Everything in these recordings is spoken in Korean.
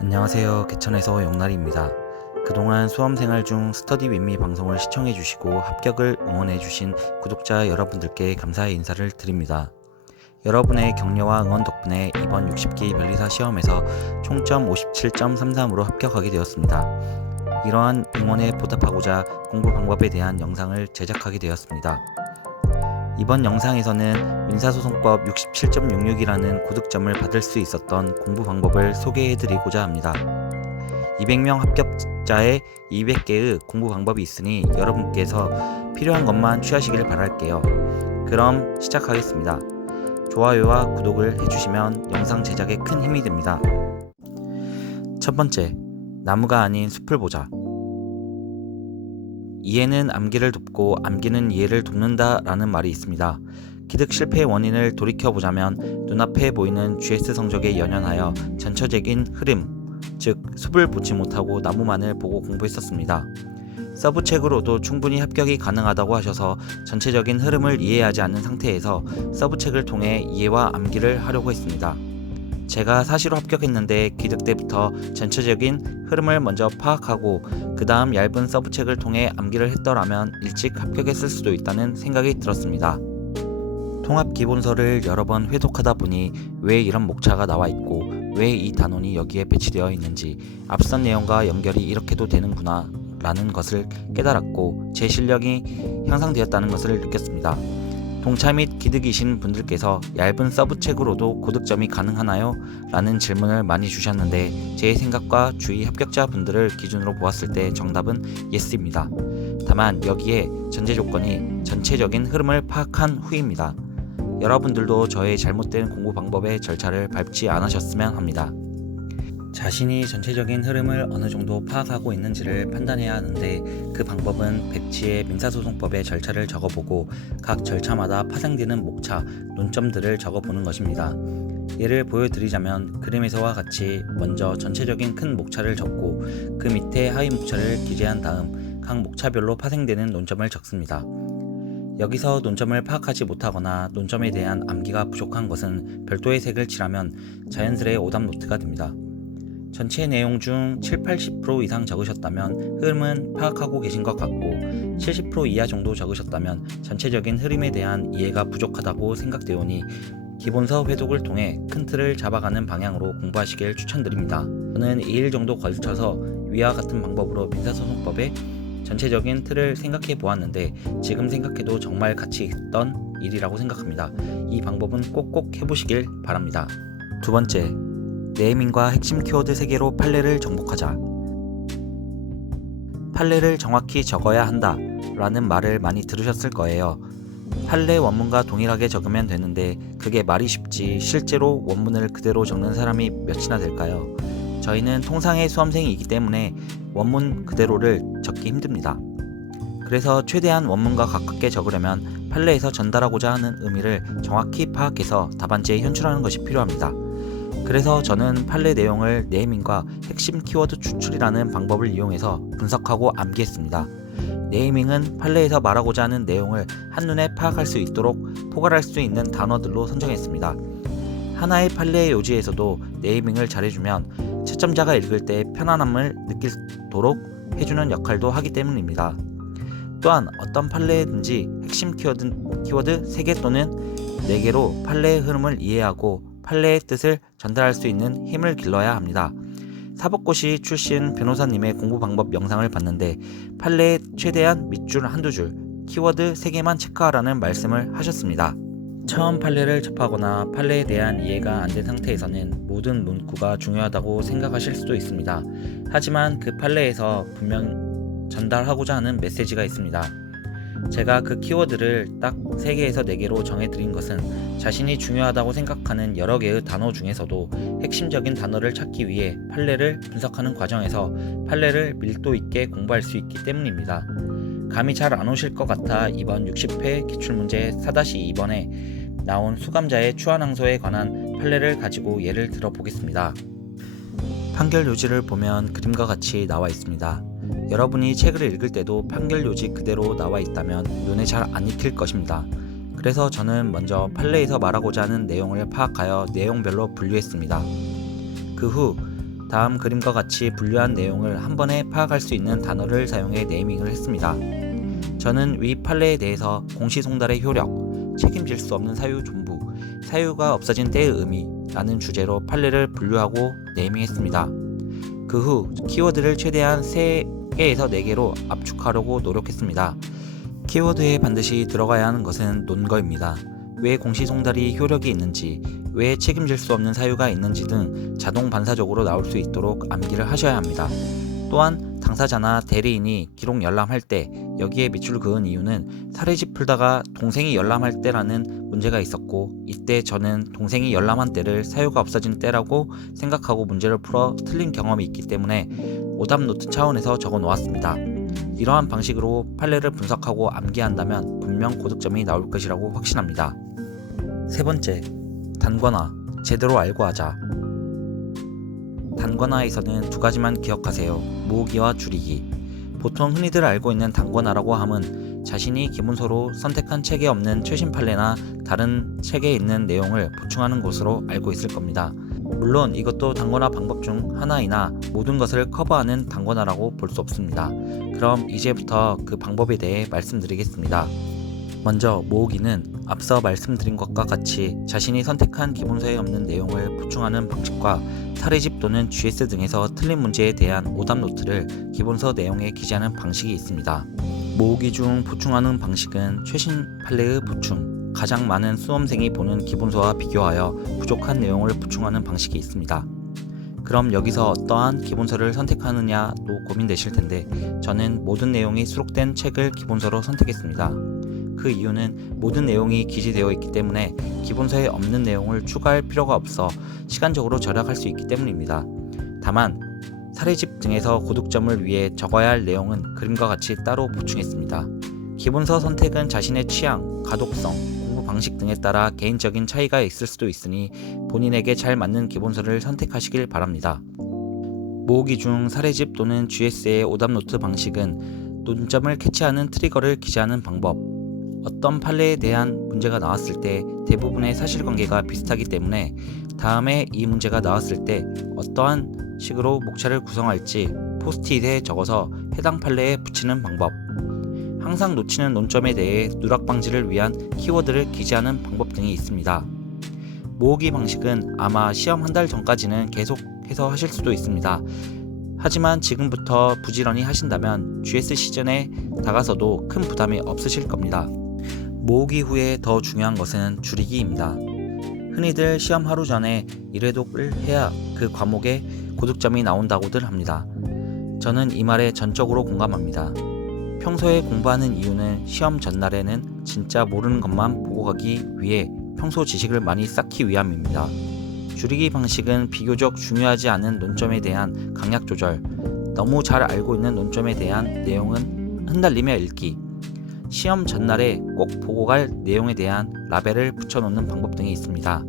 안녕하세요. 개천에서 영날입니다. 그동안 수험생활 중 스터디 윗미 방송을 시청해주시고 합격을 응원해주신 구독자 여러분들께 감사의 인사를 드립니다. 여러분의 격려와 응원 덕분에 이번 60기 변리사 시험에서 총점 57.33으로 합격하게 되었습니다. 이러한 응원에 보답하고자 공부 방법에 대한 영상을 제작하게 되었습니다. 이번 영상에서는 민사소송법 67.66이라는 고득점을 받을 수 있었던 공부 방법을 소개해드리고자 합니다. 200명 합격자에 200개의 공부 방법이 있으니 여러분께서 필요한 것만 취하시길 바랄게요. 그럼 시작하겠습니다. 좋아요와 구독을 해주시면 영상 제작에 큰 힘이 됩니다. 첫 번째, 나무가 아닌 숲을 보자. 이해는 암기를 돕고 암기는 이해를 돕는다 라는 말이 있습니다. 기득 실패의 원인을 돌이켜보자면 눈앞에 보이는 GS 성적에 연연하여 전처적인 흐름, 즉 숲을 보지 못하고 나무만을 보고 공부했었습니다. 서브책으로도 충분히 합격이 가능하다고 하셔서 전체적인 흐름을 이해하지 않는 상태에서 서브책을 통해 이해와 암기를 하려고 했습니다. 제가 사시로 합격했는데 기득 때부터 전체적인 흐름을 먼저 파악하고 그 다음 얇은 서브책을 통해 암기를 했더라면 일찍 합격했을 수도 있다는 생각이 들었습니다. 통합기본서를 여러 번 회독하다 보니 왜 이런 목차가 나와 있고 왜 이 단원이 여기에 배치되어 있는지 앞선 내용과 연결이 이렇게도 되는구나 라는 것을 깨달았고 제 실력이 향상되었다는 것을 느꼈습니다. 동차 및 기득이신 분들께서 얇은 서브책으로도 고득점이 가능하나요? 라는 질문을 많이 주셨는데 제 생각과 주위 합격자 분들을 기준으로 보았을 때 정답은 예스입니다. 다만 여기에 전제 조건이 전체적인 흐름을 파악한 후입니다. 여러분들도 저의 잘못된 공부 방법의 절차를 밟지 않으셨으면 합니다. 자신이 전체적인 흐름을 어느 정도 파악하고 있는지를 판단해야 하는데 그 방법은 백지의 민사소송법의 절차를 적어보고 각 절차마다 파생되는 목차, 논점들을 적어보는 것입니다. 예를 보여드리자면 그림에서와 같이 먼저 전체적인 큰 목차를 적고 그 밑에 하위 목차를 기재한 다음 각 목차별로 파생되는 논점을 적습니다. 여기서 논점을 파악하지 못하거나 논점에 대한 암기가 부족한 것은 별도의 색을 칠하면 자연스레 오답 노트가 됩니다. 전체 내용 중 70-80% 이상 적으셨다면 흐름은 파악하고 계신 것 같고 70% 이하 정도 적으셨다면 전체적인 흐름에 대한 이해가 부족하다고 생각되오니 기본서 회독을 통해 큰 틀을 잡아가는 방향으로 공부하시길 추천드립니다. 저는 2일 정도 걸쳐서 위와 같은 방법으로 민사소송법의 전체적인 틀을 생각해 보았는데 지금 생각해도 정말 가치 있던 일이라고 생각합니다. 이 방법은 꼭꼭 해보시길 바랍니다. 두 번째, 네이밍과 핵심 키워드 3개로 판례를 정복하자. 판례를 정확히 적어야 한다 라는 말을 많이 들으셨을 거예요. 판례 원문과 동일하게 적으면 되는데 그게 말이 쉽지 실제로 원문을 그대로 적는 사람이 몇이나 될까요? 저희는 통상의 수험생이기 때문에 원문 그대로를 적기 힘듭니다. 그래서 최대한 원문과 가깝게 적으려면 판례에서 전달하고자 하는 의미를 정확히 파악해서 답안지에 현출하는 것이 필요합니다. 그래서 저는 판례 내용을 네이밍과 핵심 키워드 추출이라는 방법을 이용해서 분석하고 암기했습니다. 네이밍은 판례에서 말하고자 하는 내용을 한눈에 파악할 수 있도록 포괄할 수 있는 단어들로 선정했습니다. 하나의 판례의 요지에서도 네이밍을 잘해주면 채점자가 읽을 때 편안함을 느끼도록 해주는 역할도 하기 때문입니다. 또한 어떤 판례든지 핵심 키워드 3개 또는 4개로 판례의 흐름을 이해하고 판례의 뜻을 전달할 수 있는 힘을 길러야 합니다. 사법고시 출신 변호사님의 공부 방법 영상을 봤는데 판례의 최대한 밑줄 한두 줄, 키워드 3개만 체크하라는 말씀을 하셨습니다. 처음 판례를 접하거나 판례에 대한 이해가 안 된 상태에서는 모든 문구가 중요하다고 생각하실 수도 있습니다. 하지만 그 판례에서 분명 전달하고자 하는 메시지가 있습니다. 제가 그 키워드를 딱 3개에서 4개로 정해드린 것은 자신이 중요하다고 생각하는 여러 개의 단어 중에서도 핵심적인 단어를 찾기 위해 판례를 분석하는 과정에서 판례를 밀도 있게 공부할 수 있기 때문입니다. 감이 잘 안 오실 것 같아 이번 60회 기출문제 4-2번에 나온 수감자의 추한항소에 관한 판례를 가지고 예를 들어 보겠습니다. 판결 요지를 보면 그림과 같이 나와 있습니다. 여러분이 책을 읽을 때도 판결 요지 그대로 나와 있다면 눈에 잘 안 익힐 것입니다. 그래서 저는 먼저 판례에서 말하고자 하는 내용을 파악하여 내용별로 분류했습니다. 그 후 다음 그림과 같이 분류한 내용을 한 번에 파악할 수 있는 단어를 사용해 네이밍을 했습니다. 저는 위 판례에 대해서 공시송달의 효력, 책임질 수 없는 사유 존부, 사유가 없어진 때의 의미 라는 주제로 판례를 분류하고 네이밍했습니다. 그 후 키워드를 최대한 3개에서 4개로 압축하려고 노력했습니다. 키워드에 반드시 들어가야 하는 것은 논거입니다. 왜 공시송달이 효력이 있는지, 왜 책임질 수 없는 사유가 있는지 등 자동 반사적으로 나올 수 있도록 암기를 하셔야 합니다. 또한 당사자나 대리인이 기록 열람할 때 여기에 밑줄 그은 이유는 사례집 풀다가 동생이 열람할 때라는 문제가 있었고, 이때 저는 동생이 열람한 때를 사유가 없어진 때라고 생각하고 문제를 풀어 틀린 경험이 있기 때문에 오답 노트 차원에서 적어 놓았습니다. 이러한 방식으로 판례를 분석하고 암기한다면 분명 고득점이 나올 것이라고 확신합니다. 세 번째, 단권화, 제대로 알고 하자. 단권화에서는 두 가지만 기억하세요. 모으기와 줄이기. 보통 흔히들 알고 있는 단권화라고 함은 자신이 기본서로 선택한 책에 없는 최신 판례나 다른 책에 있는 내용을 보충하는 것으로 알고 있을 겁니다. 물론 이것도 단권화 방법 중 하나이나 모든 것을 커버하는 단권화라고 볼 수 없습니다. 그럼 이제부터 그 방법에 대해 말씀드리겠습니다. 먼저 모으기는 앞서 말씀드린 것과 같이 자신이 선택한 기본서에 없는 내용을 보충하는 방식과 사례집 또는 GS 등에서 틀린 문제에 대한 오답 노트를 기본서 내용에 기재하는 방식이 있습니다. 모으기 중 보충하는 방식은 최신 판례의 보충, 가장 많은 수험생이 보는 기본서와 비교하여 부족한 내용을 보충하는 방식이 있습니다. 그럼 여기서 어떠한 기본서를 선택하느냐도 고민되실 텐데 저는 모든 내용이 수록된 책을 기본서로 선택했습니다. 그 이유는 모든 내용이 기재되어 있기 때문에 기본서에 없는 내용을 추가할 필요가 없어 시간적으로 절약할 수 있기 때문입니다. 다만 사례집 등에서 고득점을 위해 적어야 할 내용은 그림과 같이 따로 보충했습니다. 기본서 선택은 자신의 취향, 가독성, 공부 방식 등에 따라 개인적인 차이가 있을 수도 있으니 본인에게 잘 맞는 기본서를 선택하시길 바랍니다. 모으기 중 사례집 또는 GS의 오답노트 방식은 논점을 캐치하는 트리거를 기재하는 방법. 어떤 판례에 대한 문제가 나왔을 때 대부분의 사실관계가 비슷하기 때문에 다음에 이 문제가 나왔을 때 어떠한 식으로 목차를 구성할지 포스트잇에 적어서 해당 판례에 붙이는 방법. 항상 놓치는 논점에 대해 누락 방지를 위한 키워드를 기재하는 방법 등이 있습니다. 모으기 방식은 아마 시험 한 달 전까지는 계속해서 하실 수도 있습니다. 하지만 지금부터 부지런히 하신다면 GS 시즌에 다가서도 큰 부담이 없으실 겁니다. 모으기 후에 더 중요한 것은 줄이기입니다. 흔히들 시험 하루 전에 1회독을 해야 그 과목에 고득점이 나온다고들 합니다. 저는 이 말에 전적으로 공감합니다. 평소에 공부하는 이유는 시험 전날에는 진짜 모르는 것만 보고 가기 위해 평소 지식을 많이 쌓기 위함입니다. 줄이기 방식은 비교적 중요하지 않은 논점에 대한 강약 조절, 너무 잘 알고 있는 논점에 대한 내용은 흩날리며 읽기, 시험 전날에 꼭 보고 갈 내용에 대한 라벨을 붙여놓는 방법 등이 있습니다.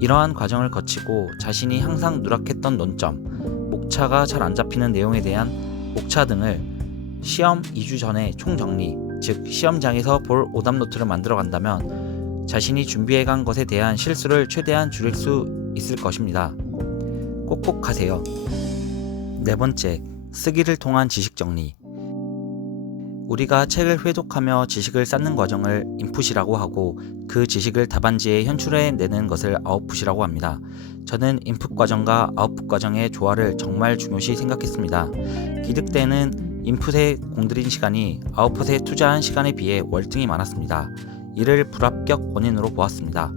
이러한 과정을 거치고 자신이 항상 누락했던 논점, 목차가 잘 안 잡히는 내용에 대한 목차 등을 시험 2주 전에 총정리, 즉 시험장에서 볼 오답노트를 만들어 간다면 자신이 준비해간 것에 대한 실수를 최대한 줄일 수 있을 것입니다. 꼭꼭 하세요. 네 번째, 쓰기를 통한 지식 정리. 우리가 책을 회독하며 지식을 쌓는 과정을 인풋이라고 하고 그 지식을 답안지에 현출해내는 것을 아웃풋이라고 합니다. 저는 인풋 과정과 아웃풋 과정의 조화를 정말 중요시 생각했습니다. 기득 때는 인풋에 공들인 시간이 아웃풋에 투자한 시간에 비해 월등히 많았습니다. 이를 불합격 원인으로 보았습니다.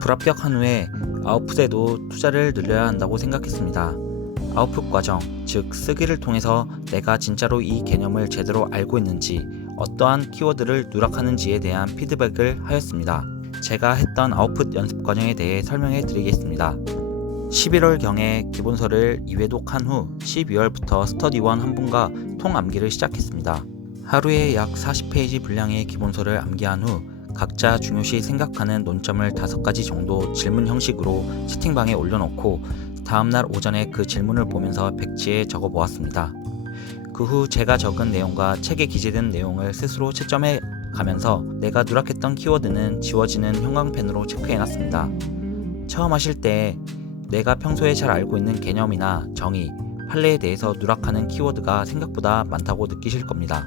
불합격한 후에 아웃풋에도 투자를 늘려야 한다고 생각했습니다. 아웃풋 과정, 즉 쓰기를 통해서 내가 진짜로 이 개념을 제대로 알고 있는지, 어떠한 키워드를 누락하는지에 대한 피드백을 하였습니다. 제가 했던 아웃풋 연습 과정에 대해 설명해 드리겠습니다. 11월경에 기본서를 2회독한 후 12월부터 스터디원 한 분과 통암기를 시작했습니다. 하루에 약 40페이지 분량의 기본서를 암기한 후 각자 중요시 생각하는 논점을 5가지 정도 질문 형식으로 채팅방에 올려놓고 다음날 오전에 그 질문을 보면서 백지에 적어 보았습니다. 그 후 제가 적은 내용과 책에 기재된 내용을 스스로 채점해 가면서 내가 누락했던 키워드는 지워지는 형광펜으로 체크해놨습니다. 처음 하실 때 내가 평소에 잘 알고 있는 개념이나 정의, 판례에 대해서 누락하는 키워드가 생각보다 많다고 느끼실 겁니다.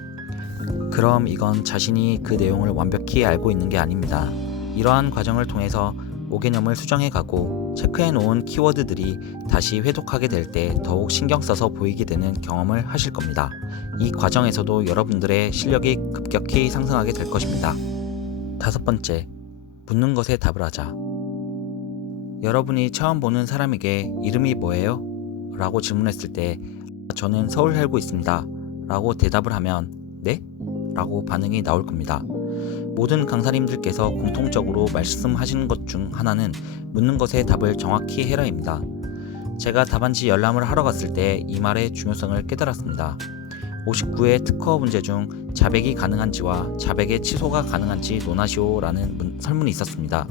그럼 이건 자신이 그 내용을 완벽히 알고 있는 게 아닙니다. 이러한 과정을 통해서 5개념을 수정해 가고 체크해 놓은 키워드들이 다시 회독하게 될 때 더욱 신경 써서 보이게 되는 경험을 하실 겁니다. 이 과정에서도 여러분들의 실력이 급격히 상승하게 될 것입니다. 5번째, 묻는 것에 답을 하자. 여러분이 처음 보는 사람에게 이름이 뭐예요? 라고 질문했을 때 저는 서울 살고 있습니다. 라고 대답을 하면 네? 라고 반응이 나올 겁니다. 모든 강사님들께서 공통적으로 말씀하시는 것 중 하나는 묻는 것에 답을 정확히 해라입니다. 제가 답안지 열람을 하러 갔을 때 이 말의 중요성을 깨달았습니다. 59의 특허 문제 중 자백이 가능한지와 자백의 취소가 가능한지 논하시오라는 설문이 있었습니다.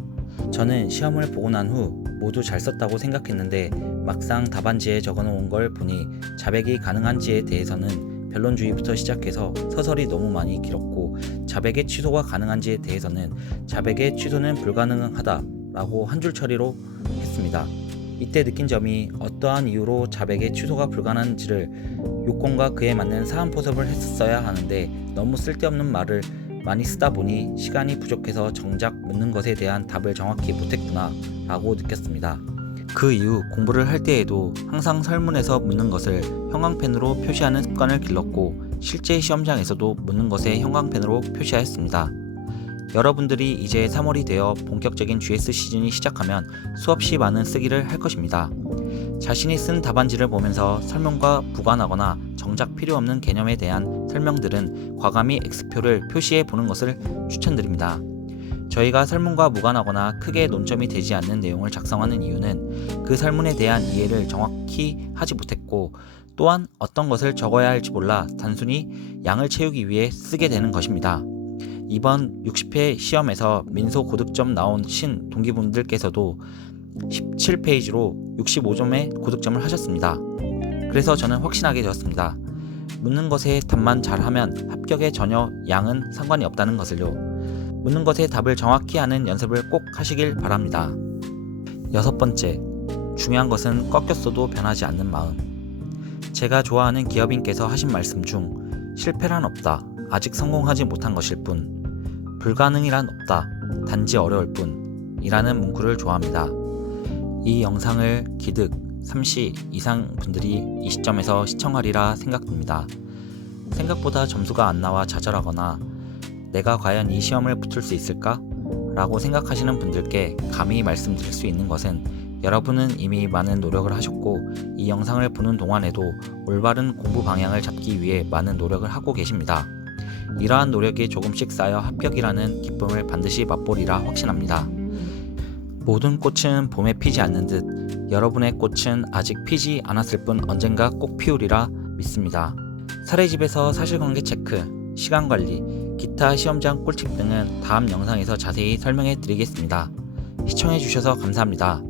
저는 시험을 보고 난 후 모두 잘 썼다고 생각했는데 막상 답안지에 적어놓은 걸 보니 자백이 가능한지에 대해서는 변론주의부터 시작해서 서설이 너무 많이 길었고 자백의 취소가 가능한지에 대해서는 자백의 취소는 불가능하다 라고 한 줄 처리로 했습니다. 이때 느낀 점이 어떠한 이유로 자백의 취소가 불가능한지를 요건과 그에 맞는 사안 포섭을 했었어야 하는데 너무 쓸데없는 말을 많이 쓰다 보니 시간이 부족해서 정작 묻는 것에 대한 답을 정확히 못했구나 라고 느꼈습니다. 그 이후 공부를 할 때에도 항상 설문에서 묻는 것을 형광펜으로 표시하는 습관을 길렀고 실제 시험장에서도 묻는 것에 형광펜으로 표시하였습니다. 여러분들이 이제 3월이 되어 본격적인 GS 시즌이 시작하면 수없이 많은 쓰기를 할 것입니다. 자신이 쓴 답안지를 보면서 설명과 무관하거나 정작 필요 없는 개념에 대한 설명들은 과감히 X표를 표시해 보는 것을 추천드립니다. 저희가 설문과 무관하거나 크게 논점이 되지 않는 내용을 작성하는 이유는 그 설문에 대한 이해를 정확히 하지 못했고 또한 어떤 것을 적어야 할지 몰라 단순히 양을 채우기 위해 쓰게 되는 것입니다. 이번 60회 시험에서 민소 고득점 나온 신 동기분들께서도 17페이지로 65점의 고득점을 하셨습니다. 그래서 저는 확신하게 되었습니다. 묻는 것에 답만 잘하면 합격에 전혀 양은 상관이 없다는 것을요. 묻는 것에 답을 정확히 하는 연습을 꼭 하시길 바랍니다. 6번째, 중요한 것은 꺾였어도 변하지 않는 마음. 제가 좋아하는 기업인께서 하신 말씀 중 실패란 없다, 아직 성공하지 못한 것일 뿐, 불가능이란 없다, 단지 어려울 뿐 이라는 문구를 좋아합니다. 이 영상을 기득 3시 이상 분들이 이 시점에서 시청하리라 생각됩니다. 생각보다 점수가 안 나와 좌절하거나 내가 과연 이 시험을 붙을 수 있을까? 라고 생각하시는 분들께 감히 말씀드릴 수 있는 것은 여러분은 이미 많은 노력을 하셨고 이 영상을 보는 동안에도 올바른 공부 방향을 잡기 위해 많은 노력을 하고 계십니다. 이러한 노력이 조금씩 쌓여 합격이라는 기쁨을 반드시 맛보리라 확신합니다. 모든 꽃은 봄에 피지 않는 듯 여러분의 꽃은 아직 피지 않았을 뿐 언젠가 꼭 피우리라 믿습니다. 사례집에서 사실관계 체크, 시간관리, 기타 시험장 꿀팁 등은 다음 영상에서 자세히 설명해 드리겠습니다. 시청해 주셔서 감사합니다.